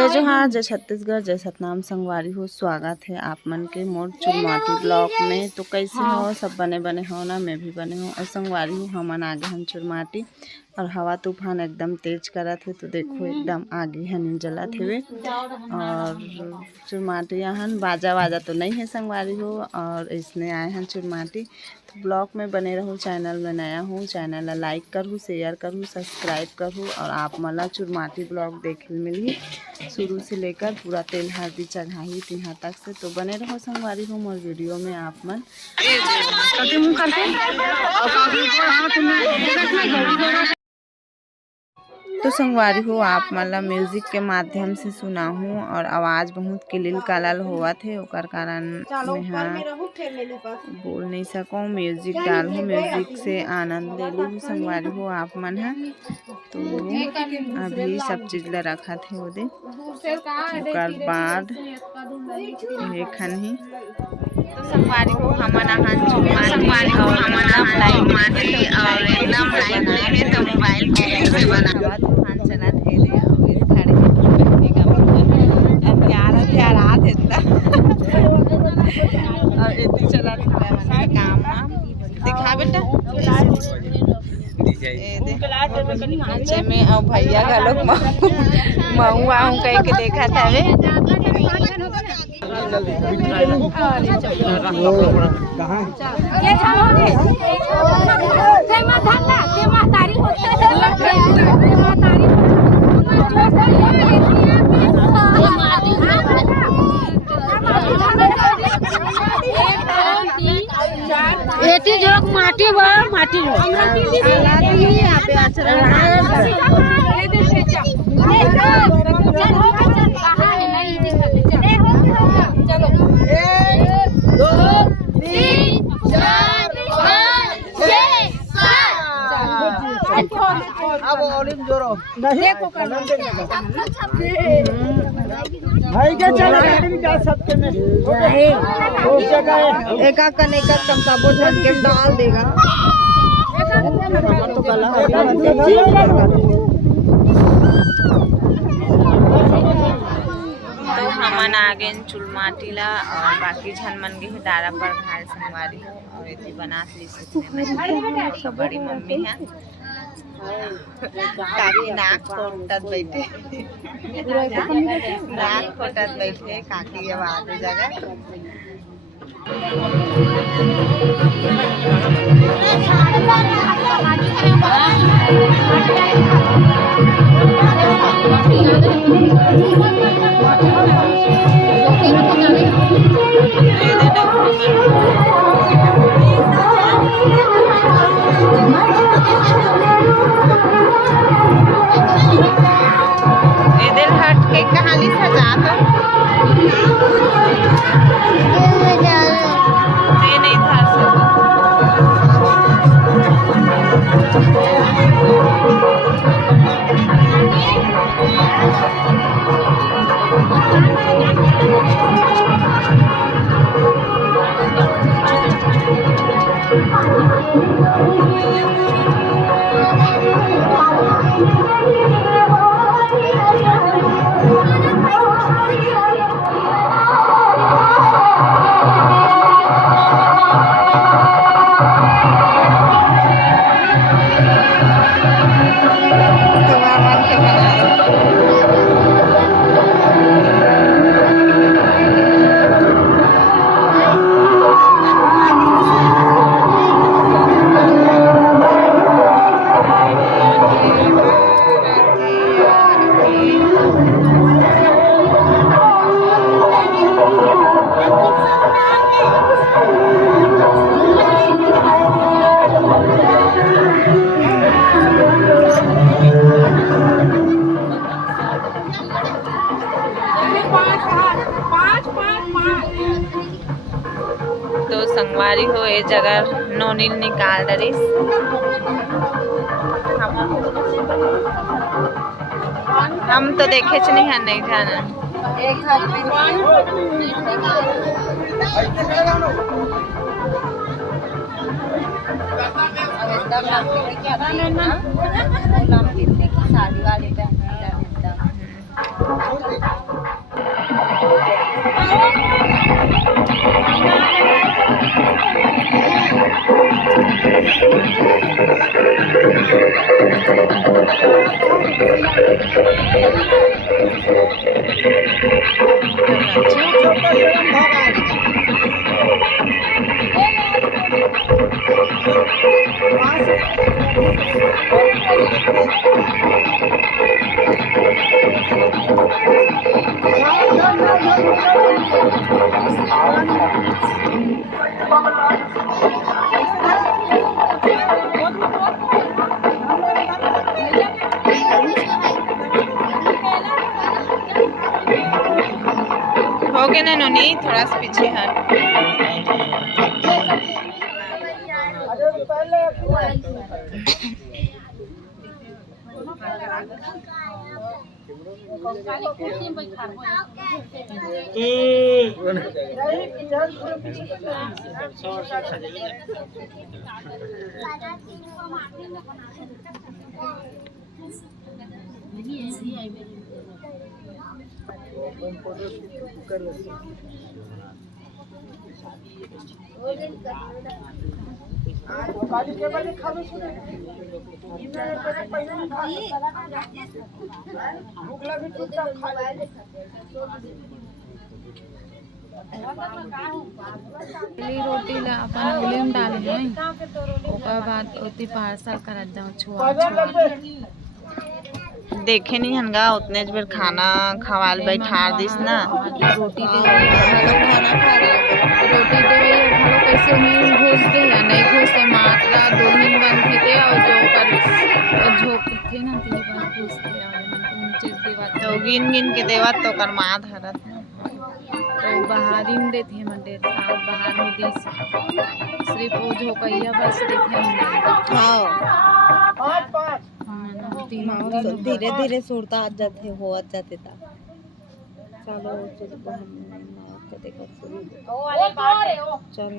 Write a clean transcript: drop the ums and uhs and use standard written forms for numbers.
जय जोहार, जय छत्तीसगढ़, जय सतनाम संगवारी हो। स्वागत है आप मन के मोर चुलमाटी ब्लॉक में। तो कैसे हो सब? बने हो ना? मैं भी बने हूँ और संगवारी हूँ। हमन आगे हम चुलमाटी और हवा तूफान एकदम तेज करत है। तो देखो एकदम आगे हन जलत हुए और चुलमाटी यहाँ बाजा वाजा तो नहीं है संगवारी हो। और इसने आए हैं चुलमाटी। तो ब्लॉग में बने रहो। चैनल में नया हूँ, चैनल ला लाइक करूँ, शेयर करूँ, सब्सक्राइब करूँ और आप मला चुलमाटी ब्लॉग देखे मिली शुरू से लेकर पूरा तेल हल्दी चढ़ाई यहाँ तक से। तो बने रहो संगवारी हो मोर वीडियो में आप मन। तो संगवारी हो आप मतलब म्यूजिक के माध्यम से सुना हूँ और आवाज़ बहुत किलिल कालल हुआ थे, ओकर कारण मैं बोल नहीं सकूँ। म्यूजिक डालूँ, म्यूजिक से आनंद ले लूँ संगवारी हो आप मन है। तो अभी सब चीज़ ला रखा थे ओदे, ओकर बाद एखन ही तो संगवारी हो हमन और एकदम लाइव लेके तो मोबाइल से बनावा तूफान चला थे रे और ये खड़े बैठने का मतलब प्यारा थे और इतनी चला था काम दिखा बेटा नीचे में और भैया का लोग महुआ हूँ कह के देखा था वे एटी जोक माटी बा माटी भाई क्या चल रहा है? जा सकते में हो जगह एक कम सबो झन के डाल देगा तो गला तो हमन आगे चुलमाटी ला और बाकी झन मन गे दारा पर घाल संगवारी हो और इतनी बनात ली से बड़ी मम्मी है काकी नाक खोटत बैठे नाक खोटत बैठे काकी आवाज जगह कहानी सजा नहीं था तो संगवारी हो ये जगह नोनील निकाल दरिस हम तो देखे नहीं है, नहीं जाना साड़ी वाले हो गया ना नोनी, थोड़ा सा पीछे हट। रोटी ला अपन उली में डाले हैं, ओकर बाद ओती पार्सल कर जाऊँ छुआ देखे नहीं हनगा उतने बेर खाना खवाल बैठा दिस ना। रोटी दे खाना खा रोटी देवे घरो कैसे मीन घोष दे या नहीं घोष से मात्रा 2 दिन बंद थे दे और जो कर झोप थे ना तीन बार घोष दे और उनचे देवा तो गिन गिन के देवा तो कर माँ धरत तो बाहरिन देते हैं मंदिर साल बाहर में दी सिर्फ वो झोपैया बस देते हैं। हाँ तीनों धीरे धीरे सुरता आ जाते हो जाते था। चलो चल